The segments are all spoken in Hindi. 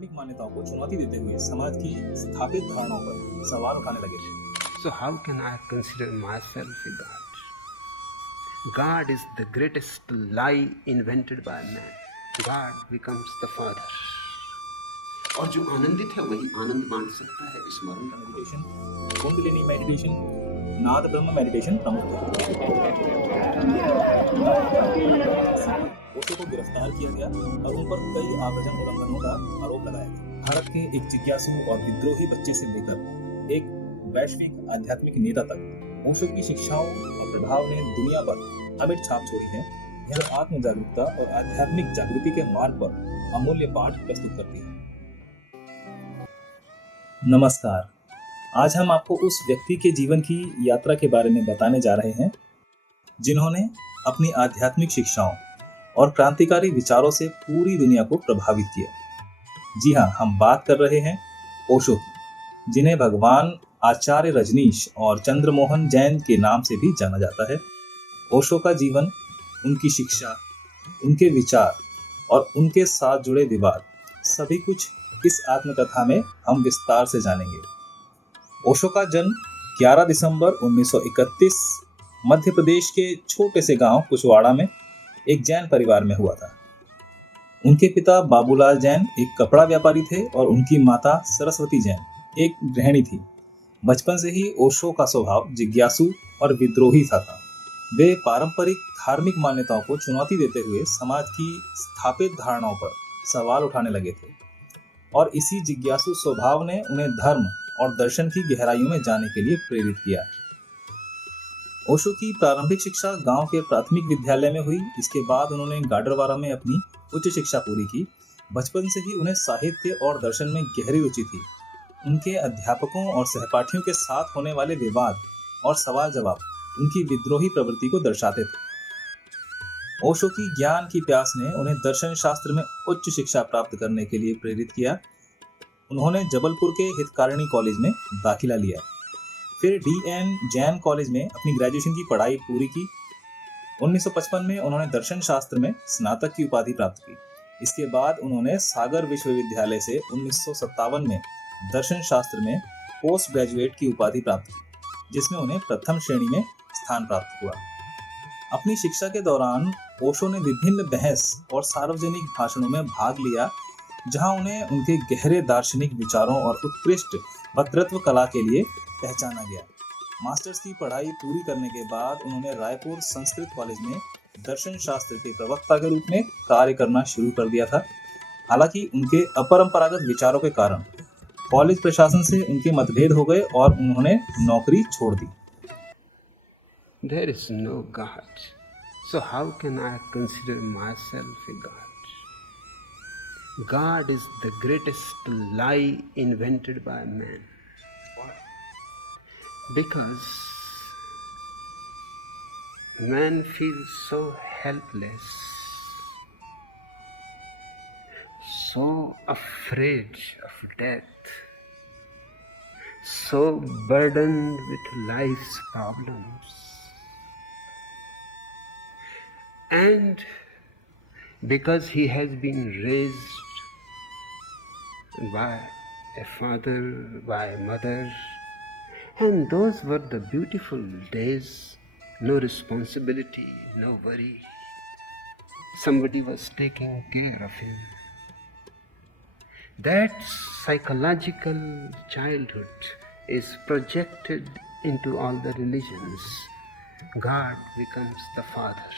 आध्यात्मिक मान्यताओं को चुनौती देते हुए समाज की स्थापित धारणाओं पर सवाल उठाने लगे थे। So how can I consider myself a God? God is the greatest lie invented by man. God becomes the Father. और जो आनंदित है वही आनंद बांट सकता है। स्मरण मेडिटेशन, कुंडलिनी मेडिटेशन, नाद ब्रह्म मेडिटेशन प्रमुख थे। ओशो को गिरफ्तार किया गया और उन पर कई आव्रजन उल्लंघनों का आरोप लगाया गया। भारत के एक जिज्ञासु और विद्रोही बच्चे से लेकर एक वैश्विक आध्यात्मिक नेता तक ओशो की शिक्षाओं और प्रभाव ने दुनिया पर अमिट छाप छोड़ी है। यह आत्म जागरूकता और आध्यात्मिक जागृति के मार्ग पर अमूल्य पाठ प्रस्तुत करती है। नमस्कार, आज हम आपको उस व्यक्ति के जीवन की यात्रा के बारे में बताने जा रहे हैं जिन्होंने अपनी आध्यात्मिक शिक्षाओं और क्रांतिकारी विचारों से पूरी दुनिया को प्रभावित किया। जी हाँ, हम बात कर रहे हैं ओशो की, जिन्हें भगवान आचार्य रजनीश और चंद्रमोहन जैन के नाम से भी जाना जाता है। ओशो का जीवन, उनकी शिक्षा, उनके विचार और उनके साथ जुड़े विवाद, सभी कुछ इस आत्मकथा में हम विस्तार से जानेंगे। ओशो का जन्म 11 दिसंबर 1931 मध्य प्रदेश के छोटे से गांव कुशवाड़ा में एक जैन परिवार में हुआ था। उनके पिता बाबूलाल जैन एक कपड़ा व्यापारी थे और उनकी माता सरस्वती जैन एक गृहिणी थी। बचपन से ही ओशो का स्वभाव जिज्ञासु और विद्रोही था। वे पारंपरिक धार्मिक मान्यताओं को चुनौती देते हुए समाज की स्थापित धारणाओं पर सवाल उठाने लगे थे और इसी जिज्ञासु स्वभाव ने उन्हें धर्म और दर्शन की गहराइयों में जाने के लिए प्रेरित किया। ओशो की प्रारंभिक शिक्षा गांव के प्राथमिक विद्यालय में हुई। इसके बाद उन्होंने गाडरवारा में अपनी उच्च शिक्षा पूरी की। बचपन से ही उन्हें साहित्य और दर्शन में गहरी रुचि थी। उनके अध्यापकों और सहपाठियों के साथ होने वाले विवाद और सवाल जवाब उनकी विद्रोही प्रवृत्ति को दर्शाते थे। ओशो की ज्ञान की प्यास ने उन्हें दर्शन शास्त्र में उच्च शिक्षा प्राप्त करने के लिए प्रेरित किया। उन्होंने जबलपुर के हितकारिणी कॉलेज में दाखिला लिया, फिर D.N. जैन कॉलेज में अपनी ग्रेजुएशन की पढ़ाई पूरी की। 1955 में उन्होंने दर्शन शास्त्र में स्नातक की उपाधि प्राप्त की। इसके बाद उन्होंने सागर विश्वविद्यालय से 1957 में दर्शन शास्त्र में पोस्ट ग्रेजुएट की उपाधि प्राप्त की, जिसमें उन्हें प्रथम श्रेणी में स्थान प्राप्त हुआ। अपनी शिक्षा के दौरान ओशो ने विभिन्न बहस और सार्वजनिक भाषणों में भाग लिया, जहां उन्हें उनके गहरे दार्शनिक विचारों और उत्कृष्ट वक्तृत्व कला के लिए पहचाना गया। मास्टर्स की पढ़ाई पूरी करने के बाद उन्होंने रायपुर संस्कृत कॉलेज में दर्शन शास्त्र के प्रवक्ता के रूप में कार्य करना शुरू कर दिया था। हालांकि उनके अपरंपरागत विचारों के कारण कॉलेज प्रशासन से उनके मतभेद हो गए और उन्होंने नौकरी छोड़ दी। There is no God. So how can I consider myself a God? God is the greatest lie invented by man. Because man feels so helpless, so afraid of death, so burdened with life's problems. And because he has been raised by a father, by a mother, and those were the beautiful days, no responsibility, no worry. Somebody was taking care of him. That psychological childhood is projected into all the religions. God becomes the father.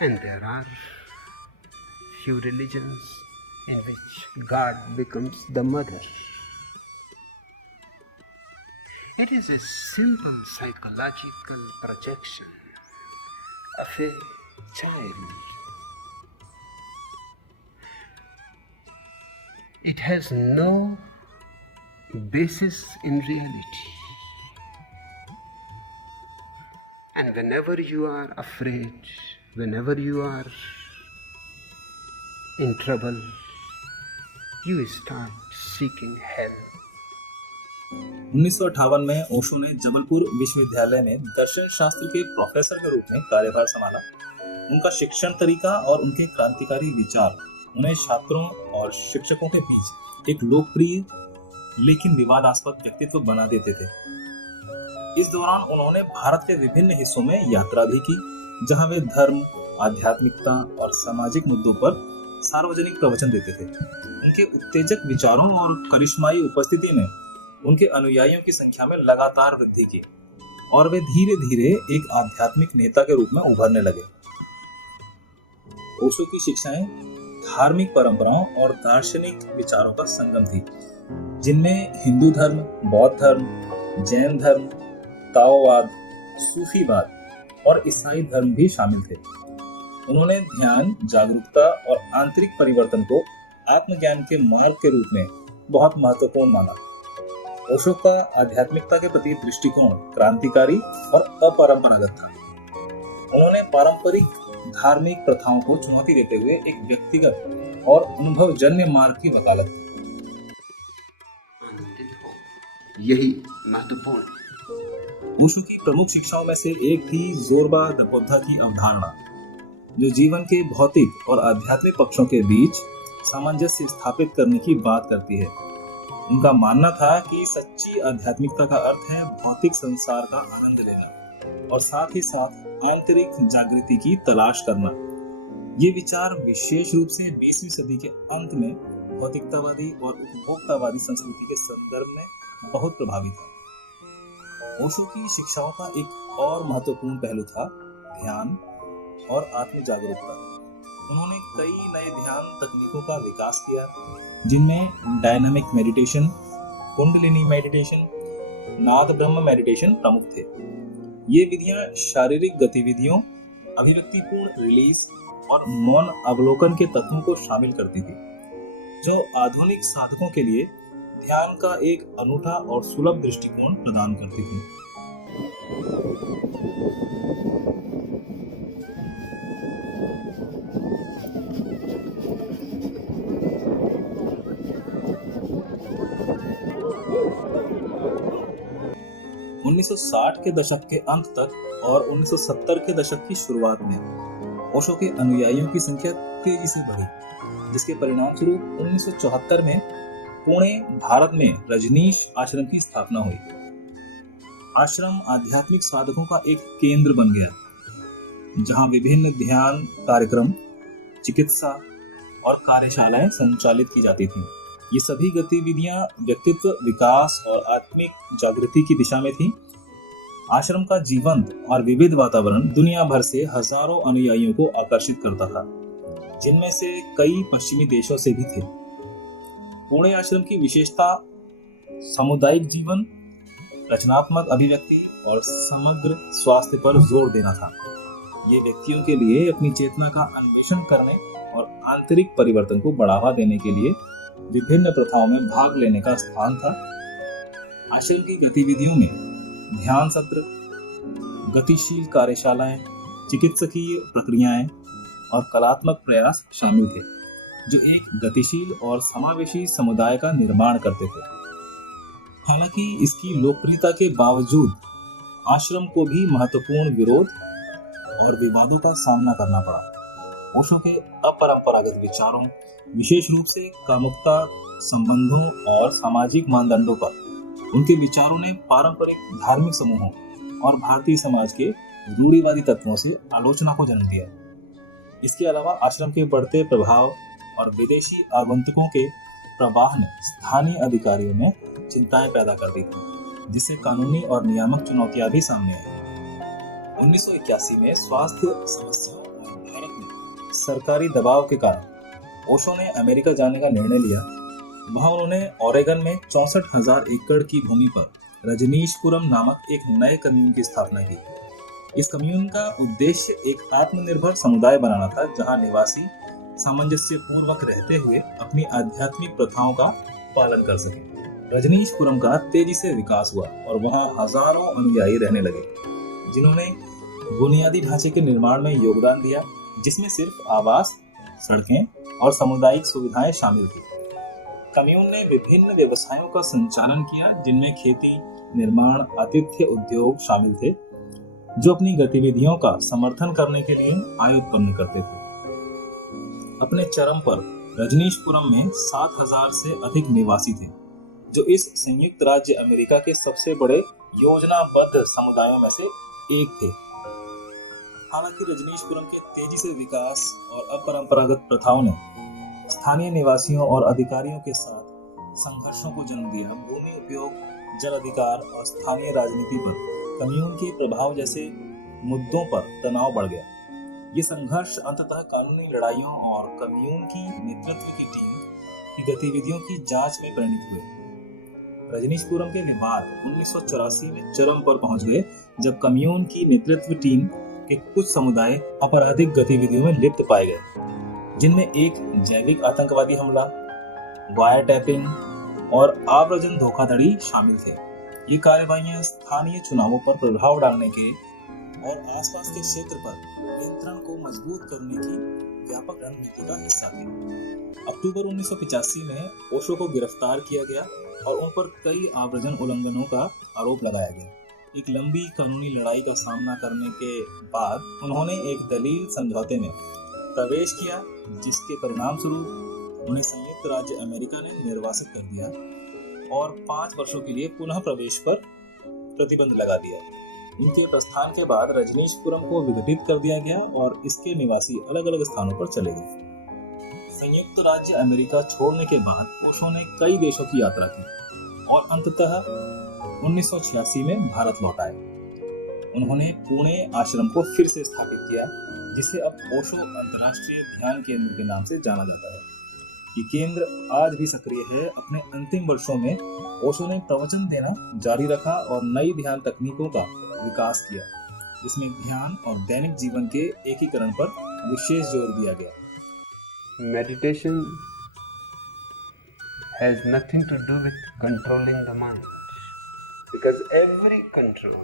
And there are few religions in which God becomes the mother. It is a simple psychological projection of a child. It has no basis in reality. And whenever you are afraid, whenever you are in trouble, you start seeking help. 1958 में ओशो ने जबलपुर विश्वविद्यालय में दर्शन शास्त्र के प्रोफेसर के रूप में कार्यभार संभाला। उनका शिक्षण तरीका और उनके क्रांतिकारी विचार उन्हें छात्रों और शिक्षकों के बीच एक लोकप्रिय लेकिन विवादास्पद व्यक्तित्व बना देते थे। इस दौरान उन्होंने भारत के विभिन्न हिस्सों में यात्रा भी की, जहां वे धर्म, आध्यात्मिकता और सामाजिक मुद्दों पर सार्वजनिक प्रवचन देते थे। उनके उत्तेजक विचारों और करिश्माई उपस्थिति ने उनके अनुयायियों की संख्या में लगातार वृद्धि की और वे धीरे धीरे एक आध्यात्मिक नेता के रूप में उभरने लगे। ओशो की शिक्षाएं धार्मिक परंपराओं और दार्शनिक विचारों का संगम थी, जिनमें हिंदू धर्म, बौद्ध धर्म, जैन धर्म, ताओवाद, सूफीवाद और ईसाई धर्म भी शामिल थे। उन्होंने ध्यान, जागरूकता और आंतरिक परिवर्तन को आत्मज्ञान के मार्ग के रूप में बहुत महत्वपूर्ण माना। ओशो का आध्यात्मिकता के प्रति दृष्टिकोण क्रांतिकारी और अपरंपरागत था। उन्होंने पारंपरिक धार्मिक प्रथाओं को चुनौती देते हुए एक व्यक्तिगत और अनुभवजन्य मार्ग की वकालत की। यही महत्वपूर्ण है। ओशो की प्रमुख शिक्षाओं में से एक थी जोरबा द बुद्धा की अवधारणा, जो जीवन के भौतिक और आध्यात्मिक पक्षों के बीच सामंजस्य स्थापित करने की बात करती है। उनका मानना था कि सच्ची आध्यात्मिकता का अर्थ है भौतिक संसार का आनंद लेना और साथ ही साथ आंतरिक जागृति की तलाश करना। ये विचार विशेष रूप से 20वीं सदी के अंत में भौतिकतावादी और उपभोक्तावादी संस्कृति के संदर्भ में बहुत प्रभावी था। ओशो की शिक्षाओं का एक और महत्वपूर्ण पहलू था ध्यान और आत्म जागरूकता। उन्होंने कई नए ध्यान तकनीकों का विकास किया, जिनमें डायनामिक मेडिटेशन, कुंडलिनी मेडिटेशन, नाद ब्रह्म मेडिटेशन प्रमुख थे। ये विधियां शारीरिक गतिविधियों, अभिव्यक्तिपूर्ण रिलीज और मौन अवलोकन के तत्वों को शामिल करती थी, जो आधुनिक साधकों के लिए ध्यान का एक अनूठा और सुलभ दृष्टिकोण प्रदान करती थी। ...1960 के दशक के अंत तक और 1970 के दशक की शुरुआत में ओशो के अनुयायियों की संख्या तेजी से बढ़ी, जिसके परिणाम स्वरूप 1974 में पुणे, भारत में रजनीश आश्रम की स्थापना हुई। आश्रम आध्यात्मिक साधकों का एक केंद्र बन गया, जहां विभिन्न ध्यान कार्यक्रम, चिकित्सा और कार्यशालाएं संचालित की जाती थीं। ये सभी गतिविधियां व्यक्तित्व विकास और आत्मिक जागृति की दिशा में थीं। आश्रम का जीवंत और विविध वातावरण दुनिया भर से हजारों अनुयायियों को आकर्षित करता था, जिनमें से कई पश्चिमी देशों से भी थे। पुणे आश्रम की विशेषता सामुदायिक जीवन, रचनात्मक अभिव्यक्ति और समग्र स्वास्थ्य पर जोर देना था। ये व्यक्तियों के लिए अपनी चेतना का अन्वेषण करने और आंतरिक परिवर्तन को बढ़ावा देने के लिए विभिन्न प्रथाओं में भाग लेने का स्थान था। आश्रम की गतिविधियों में ध्यान सत्र, गतिशील कार्यशालाएं, चिकित्सकीय प्रक्रियाएं और कलात्मक प्रयास शामिल थे, जो एक गतिशील और समावेशी समुदाय का निर्माण करते थे। हालांकि इसकी लोकप्रियता के बावजूद आश्रम को भी महत्वपूर्ण विरोध और विवादों का सामना करना पड़ा। ओशो के अपरंपरागत विचारों, विशेष रूप से कामुकता, संबंधों और सामाजिक मानदंडों पर उनके विचारों ने पारंपरिक धार्मिक समूहों और भारतीय समाज के रूढ़िवादी तत्वों से आलोचना को जन्म दिया। इसके अलावा आश्रम के बढ़ते प्रभाव और विदेशी आगंतुकों के प्रवाह ने स्थानीय अधिकारियों में चिंताएं पैदा कर दी थी, जिससे कानूनी और नियामक चुनौतियां भी सामने आई। 1981 में स्वास्थ्य समस्याओं और भारत में सरकारी दबाव के कारण ओशो ने अमेरिका जाने का निर्णय लिया। वहां उन्होंने ओरेगन में 64,000 एकड़ की भूमि पर रजनीशपुरम नामक एक नए कम्यून की स्थापना की। इस कम्यून का उद्देश्य एक आत्मनिर्भर समुदाय बनाना था, जहां निवासी सामंजस्य पूर्वक रहते हुए अपनी आध्यात्मिक प्रथाओं का पालन कर सके। रजनीशपुरम का तेजी से विकास हुआ और वहां हजारों अनुयायी रहने लगे, जिन्होंने बुनियादी ढांचे के निर्माण में योगदान दिया, जिसमें सिर्फ आवास, सड़कें और सामुदायिक सुविधाएं शामिल थी। कम्यून ने विभिन्न व्यवसायों का संचालन किया, जिनमें खेती, निर्माण, आतिथ्य उद्योग शामिल थे, जो अपनी गतिविधियों का समर्थन करने के लिए आय उत्पन्न करते थे। अपने चरम पर रजनीशपुरम में 7,000 से अधिक निवासी थे, जो इस संयुक्त राज्य अमेरिका के सबसे बड़े योजनाबद्ध समुदायों में से एक थे। हालांकि रजनीशपुरम के तेजी से विकास और अपरंपरागत प्रथाओं ने स्थानीय निवासियों और अधिकारियों के साथ संघर्षों को जन्म दिया। भूमि उपयोग, जल अधिकार और स्थानीय राजनीति पर कम्यून के प्रभाव जैसे मुद्दों पर तनाव बढ़ गया। ये संघर्ष अंततः कानूनी लड़ाइयों और कम्यून की नेतृत्व की टीम की गतिविधियों की जांच में परिणत हुए। रजनीशपुरम के विवाद 1984 में चरम पर पहुंच गए, जब कम्यून की नेतृत्व टीम के कुछ समुदाय आपराधिक गतिविधियों में लिप्त पाए गए, जिनमें एक जैविक आतंकवादी हमला, वायर टैपिंग और आव्रजन धोखाधड़ी शामिल थे। ये कार्यवाहियां स्थानीय चुनावों पर प्रभाव डालने के और आसपास के क्षेत्र पर नियंत्रण को मजबूत करने की व्यापक रणनीति का हिस्सा थे। अक्टूबर 1985 में ओशो को गिरफ्तार किया गया और उन पर कई आव्रजन उल्लंघनों का आरोप लगाया गया। एक लंबी कानूनी लड़ाई का सामना करने के बाद उन्होंने एक दलील समझौते में प्रवेश किया, जिसके परिणाम स्वरूप उन्हें संयुक्त राज्य अमेरिका ने निर्वासित कर दिया और 5 वर्षों के लिए पुनः प्रवेश पर प्रतिबंध लगा दिया। उनके प्रस्थान के बाद रजनीशपुरम को विघटित कर दिया गया और इसके निवासी अलग अलग स्थानों पर चले गए। संयुक्त राज्य अमेरिका छोड़ने के बाद ओशो ने कई देशों की यात्रा की और अंततः 1986 में भारत लौट आए। उन्होंने पुणे आश्रम को फिर से स्थापित किया, जिसे अब ओशो अंतर्राष्ट्रीय ध्यान केंद्र के नाम से जाना जाता है। ये केंद्र आज भी सक्रिय है। अपने अंतिम वर्षों में ओशो ने प्रवचन देना जारी रखा और नई ध्यान तकनीकों का विकास किया, जिसमें ध्यान और दैनिक जीवन के एकीकरण पर विशेष जोर दिया गया। Meditation has nothing to do with controlling the mind, because every control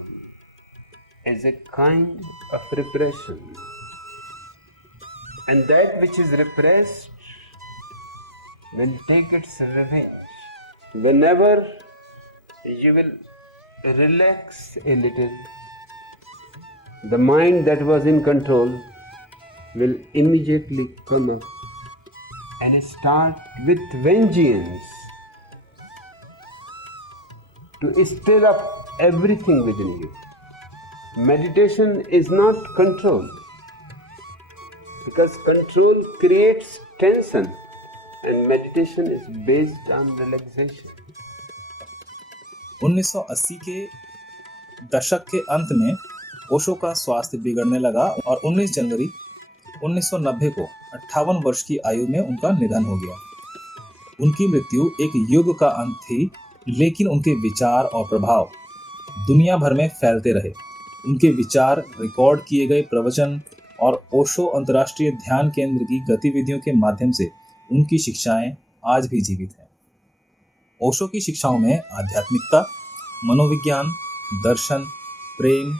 is a kind of repression, and that which is repressed will take its revenge. Whenever you will relax a little, the mind that was in control will immediately come up and start with vengeance to stir up everything within you. Meditation is not control, because control creates tension and meditation is based on relaxation. 1980 के दशक के अंत में ओशो का स्वास्थ्य बिगड़ने लगा और 19 जनवरी 1990 को 58 वर्ष की आयु में उनका निधन हो गया। उनकी मृत्यु एक युग का अंत थी, लेकिन उनके विचार और प्रभाव दुनिया भर में फैलते रहे। उनके विचार, रिकॉर्ड किए गए प्रवचन और ओशो अंतर्राष्ट्रीय ध्यान केंद्र की गतिविधियों के माध्यम से उनकी शिक्षाएं आज भी जीवित हैं। ओशो की शिक्षाओं में आध्यात्मिकता, मनोविज्ञान, दर्शन, प्रेम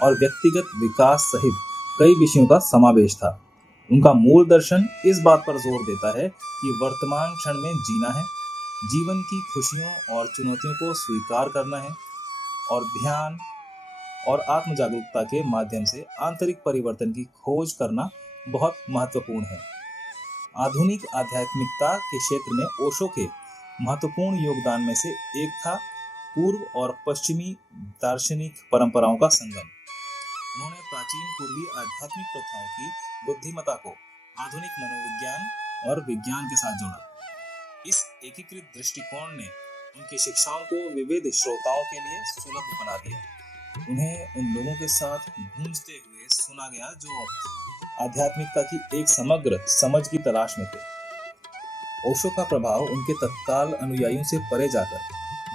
और व्यक्तिगत विकास सहित कई विषयों का समावेश था। उनका मूल दर्शन इस बात पर जोर देता है कि वर्तमान क्षण में जीना है, जीवन की खुशियों और चुनौतियों को स्वीकार करना है और ध्यान और आत्म जागरूकता के माध्यम से आंतरिक परिवर्तन की खोज करना बहुत महत्वपूर्ण है। आधुनिक आध्यात्मिकता के क्षेत्र में ओशो के महत्वपूर्ण योगदान में से एक था पूर्व और पश्चिमी दार्शनिक परंपराओं का संगम। उन्होंने प्राचीन पूर्वी आध्यात्मिक प्रथाओं की बुद्धिमत्ता को आधुनिक मनोविज्ञान और विज्ञान के साथ जोड़ा। इस एकीकृत दृष्टिकोण ने उनकी शिक्षाओं को विविध श्रोताओं के लिए सुलभ बना दिया। उन्हें उन लोगों के साथ गूंजते हुए सुना गया जो आध्यात्मिकता की एक समग्र समझ की तलाश में थे। ओशो का प्रभाव उनके तत्काल अनुयायियों से परे जाकर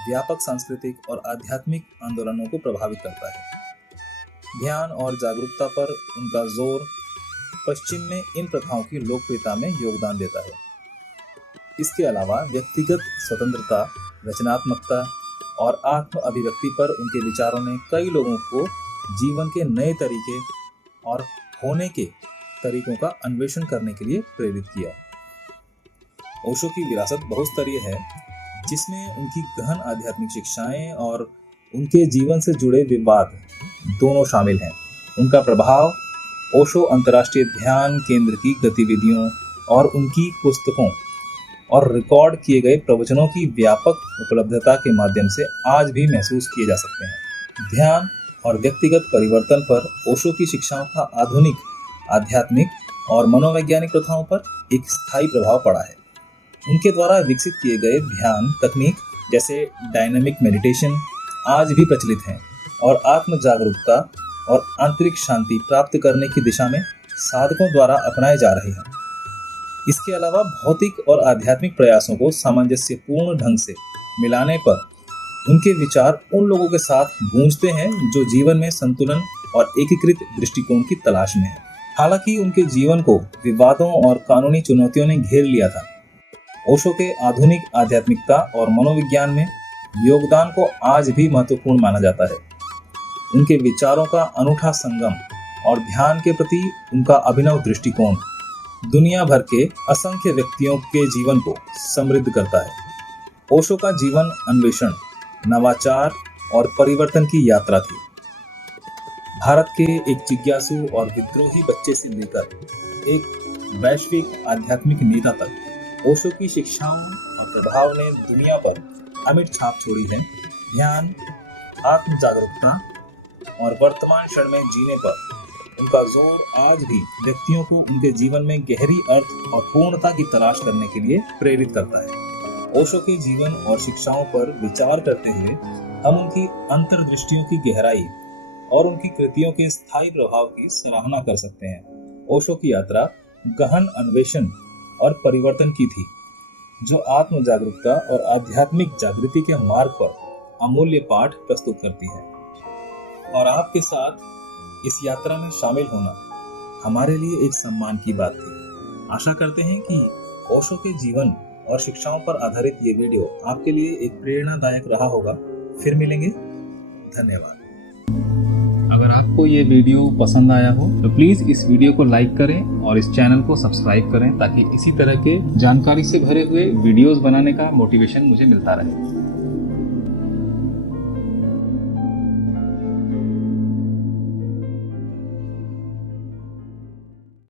व्यापक सांस्कृतिक और आध्यात्मिक आंदोलनों को प्रभावित करता है। ध्यान और जागरूकता पर उनका जोर पश्चिम में इन प्रथाओं की लोकप्रियता में योगदान देता है। इसके अलावा व्यक्तिगत स्वतंत्रता, रचनात्मकता और आत्म अभिव्यक्ति पर उनके विचारों ने कई लोगों को जीवन के नए तरीके और होने के तरीकों का अन्वेषण करने के लिए प्रेरित किया। ओशो की विरासत बहुस्तरीय है, जिसमें उनकी गहन आध्यात्मिक शिक्षाएं और उनके जीवन से जुड़े विवाद दोनों शामिल हैं। उनका प्रभाव ओशो अंतर्राष्ट्रीय ध्यान केंद्र की गतिविधियों, और उनकी पुस्तकों और रिकॉर्ड किए गए प्रवचनों की व्यापक उपलब्धता के माध्यम से आज भी महसूस किए जा सकते हैं। ध्यान और व्यक्तिगत परिवर्तन पर ओशो की शिक्षाओं का आधुनिक आध्यात्मिक और मनोवैज्ञानिक प्रथाओं पर एक स्थायी प्रभाव पड़ा है। उनके द्वारा विकसित किए गए ध्यान तकनीक जैसे डायनामिक मेडिटेशन आज भी प्रचलित हैं और आत्म जागरूकता और आंतरिक शांति प्राप्त करने की दिशा में साधकों द्वारा अपनाए जा रहे हैं। इसके अलावा भौतिक और आध्यात्मिक प्रयासों को सामंजस्यपूर्ण ढंग से मिलाने पर उनके विचार उन लोगों के साथ गूंजते हैं जो जीवन में संतुलन और एकीकृत दृष्टिकोण की तलाश में है। हालांकि उनके जीवन को विवादों और कानूनी चुनौतियों ने घेर लिया था, ओशो के आधुनिक आध्यात्मिकता और मनोविज्ञान में योगदान को आज भी महत्वपूर्ण माना जाता है। उनके विचारों का अनूठा संगम और ध्यान के प्रति उनका अभिनव दृष्टिकोण दुनिया भर के असंख्य व्यक्तियों के जीवन को समृद्ध करता है। ओशो का जीवन अन्वेषण, नवाचार और परिवर्तन की यात्रा थी। भारत के एक जिज्ञासु और विद्रोही बच्चे से लेकर एक वैश्विक आध्यात्मिक नेता तक ओशो की शिक्षाओं और प्रभाव ने दुनिया पर अमिट छाप छोड़ी है। ध्यान, आत्म जागरूकता और वर्तमान क्षण में जीने पर उनका जोर आज भी व्यक्तियों को उनके जीवन में गहरी अर्थ और पूर्णता की तलाश करने के लिए प्रेरित करता है। ओशो के जीवन और शिक्षाओं पर विचार करते हुए हम उनकी अंतर्दृष्टियों की गहराई और उनकी कृतियों के स्थायी प्रभाव की सराहना कर सकते हैं। ओशो की यात्रा गहन अन्वेषण और परिवर्तन की थी, जो आत्म जागरूकता और आध्यात्मिक जागृति के मार्ग पर अमूल्य पाठ प्रस्तुत करती है। और आपके साथ इस यात्रा में शामिल होना हमारे लिए एक सम्मान की बात थी। आशा करते हैं कि ओशो के जीवन और शिक्षाओं पर आधारित ये वीडियो आपके लिए एक प्रेरणादायक रहा होगा। फिर मिलेंगे। धन्यवाद। अगर आपको ये वीडियो पसंद आया हो तो प्लीज़ इस वीडियो को लाइक करें और इस चैनल को सब्सक्राइब करें ताकि इसी तरह के जानकारी से भरे हुए वीडियोस बनाने का मोटिवेशन मुझे मिलता रहे।